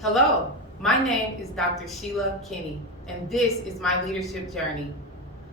Hello, my name is Dr. Sheila Kinney, and this is my leadership journey.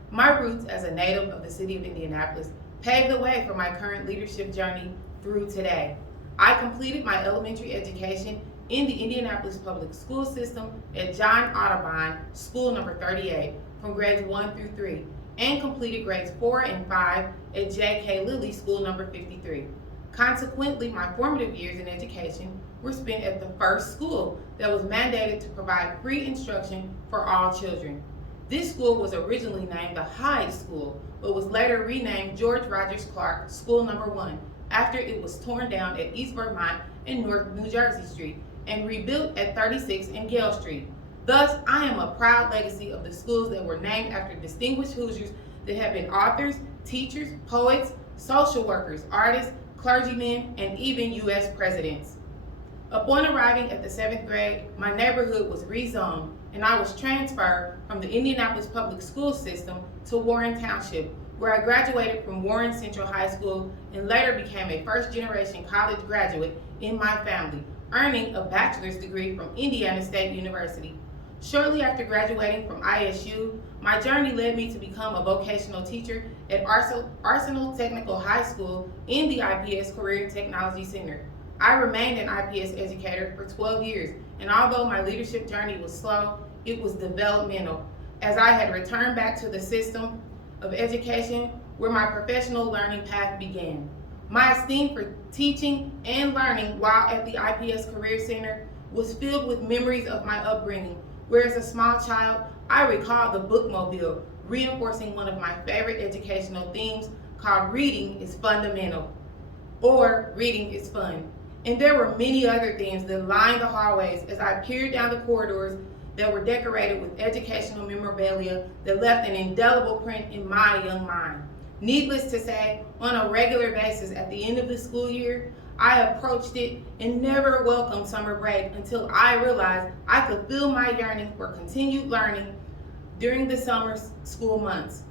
My roots as a native of the city of Indianapolis paved the way for my current leadership journey through today. I completed my elementary education in the Indianapolis public school system at John Audubon School number 38 from grades 1 through 3 and completed grades 4 and 5 at J.K. Lilly School number 53. Consequently, my formative years in education were spent at the first school that was mandated to provide free instruction for all children. This school was originally named the Hyde School, but was later renamed George Rogers Clark School number 1 after it was torn down at East Vermont and North New Jersey Street and rebuilt at 36 and Gale Street. Thus, I am a proud legacy of the schools that were named after distinguished Hoosiers that have been authors, teachers, poets, social workers, artists, clergymen, and even U.S. presidents. Upon arriving at the 7th grade, my neighborhood was rezoned and I was transferred from the Indianapolis public school system to Warren Township, where I graduated from Warren Central High School and later became a first-generation college graduate in my family, earning a bachelor's degree from Indiana State University. Shortly after graduating from ISU, my journey led me to become a vocational teacher at Arsenal Technical High School in the IPS Career Technology Center. I remained an IPS educator for 12 years, and although my leadership journey was slow, it was developmental, as I had returned back to the system of education where my professional learning path began. My esteem for teaching and learning while at the IPS Career Center was filled with memories of my upbringing, where as a small child, I recall the bookmobile reinforcing one of my favorite educational themes called reading is fundamental, or reading is fun. And there were many other themes that lined the hallways as I peered down the corridors that were decorated with educational memorabilia that left an indelible print in my young mind. Needless to say, on a regular basis at the end of the school year, I approached it and never welcomed summer break until I realized I could feel my yearning for continued learning during the summer school months.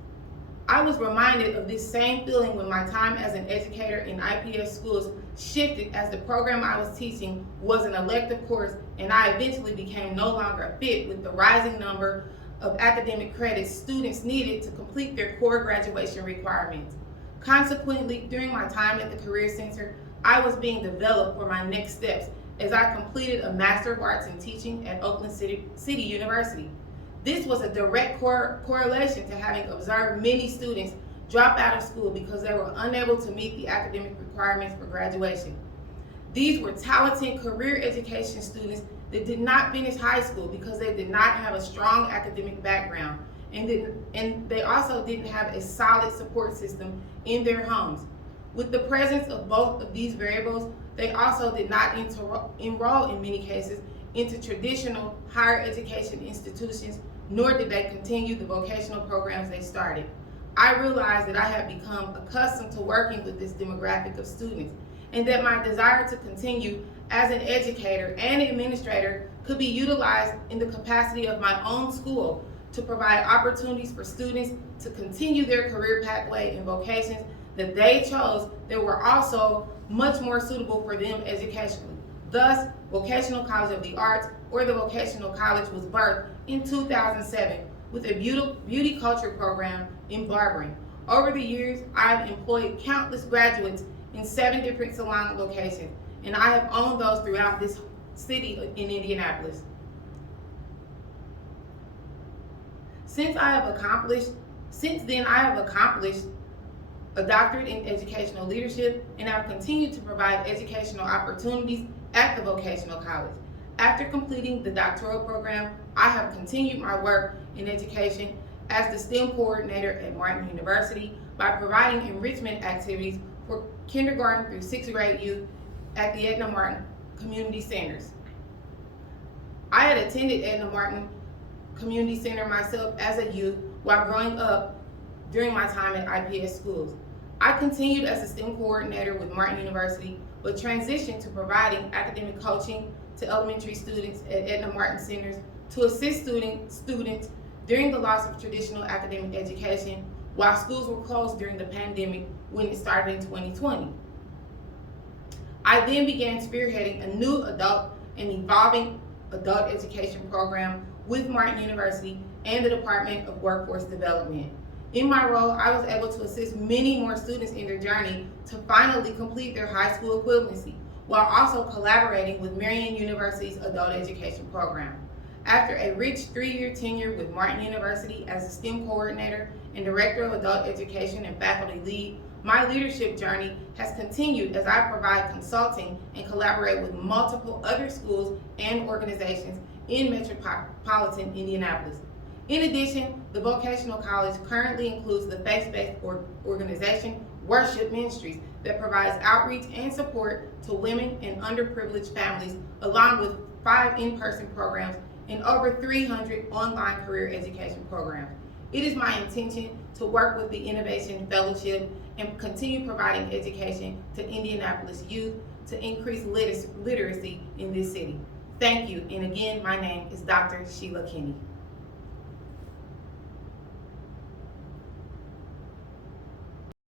I was reminded of this same feeling when my time as an educator in IPS schools shifted as the program I was teaching was an elective course and I eventually became no longer a fit with the rising number of academic credits students needed to complete their core graduation requirements. Consequently, during my time at the Career Center, I was being developed for my next steps as I completed a Master of Arts in Teaching at Oakland City University. This was a direct correlation to having observed many students drop out of school because they were unable to meet the academic requirements for graduation. These were talented career education students that did not finish high school because they did not have a strong academic background, and they also didn't have a solid support system in their homes. With the presence of both of these variables, they also did not enroll in many cases into traditional higher education institutions, nor did they continue the vocational programs they started. I realized that I had become accustomed to working with this demographic of students, and that my desire to continue as an educator and administrator could be utilized in the capacity of my own school to provide opportunities for students to continue their career pathway in vocations that they chose that were also much more suitable for them educationally. Thus, Vocational College of the Arts, or the Vocational College, was birthed in 2007 with a beauty culture program in barbering. Over the years, I've employed countless graduates in 7 different salon locations, and I have owned those throughout this city in Indianapolis. Since then, I have accomplished a doctorate in educational leadership, and I've continued to provide educational opportunities at the vocational college. After completing the doctoral program, I have continued my work in education as the STEM coordinator at Martin University by providing enrichment activities for kindergarten through 6th grade youth at the Edna Martin Community Centers. I had attended Edna Martin Community Center myself as a youth while growing up during my time at IPS schools. I continued as a STEM coordinator with Martin University, but transitioned to providing academic coaching to elementary students at Edna Martin Centers to assist students during the loss of traditional academic education while schools were closed during the pandemic when it started in 2020. I then began spearheading a new adult and evolving adult education program with Martin University and the Department of Workforce Development. In my role, I was able to assist many more students in their journey to finally complete their high school equivalency, while also collaborating with Marian University's adult education program. After a rich 3-year tenure with Martin University as a STEM coordinator and director of adult education and faculty lead, my leadership journey has continued as I provide consulting and collaborate with multiple other schools and organizations in metropolitan Indianapolis. In addition, the vocational college currently includes the faith-based organization Worship Ministries that provides outreach and support to women and underprivileged families, along with 5 in-person programs and over 300 online career education programs. It is my intention to work with the Innovation Fellowship and continue providing education to Indianapolis youth to increase literacy in this city. Thank you, and again, my name is Dr. Sheila Kinney.